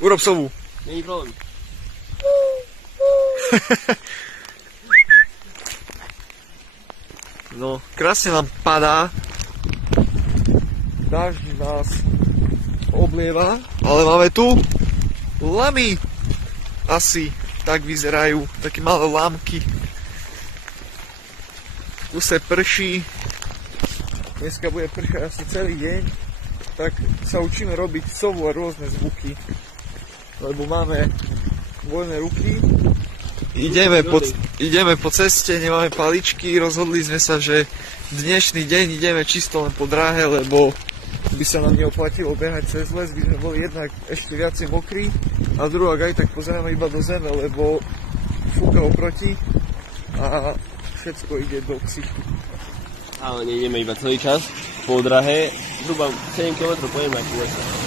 Urob sovu. Není problém. No, krásne nám padá. Dážď nás oblieva, ale máme tu lamy. Asi tak vyzerajú, také malé lámky. Tu sa prší. Dneska bude pršať asi celý deň. Tak sa učíme robiť sovu a rôzne zvuky. Lebo máme voľné ruky. Ideme po ceste, nemáme paličky. Rozhodli sme sa, že dnešný deň ideme čisto len po dráhe, lebo by sa nám neoplatilo behať cez les, by sme boli jednak ešte viacej mokrí a druhá aj tak pozeráme iba do zeme, lebo fúka oproti a všetko ide do ksichtu. Ale nejdeme iba celý čas po drahe, zhruba 7 km pojeme aj po lese.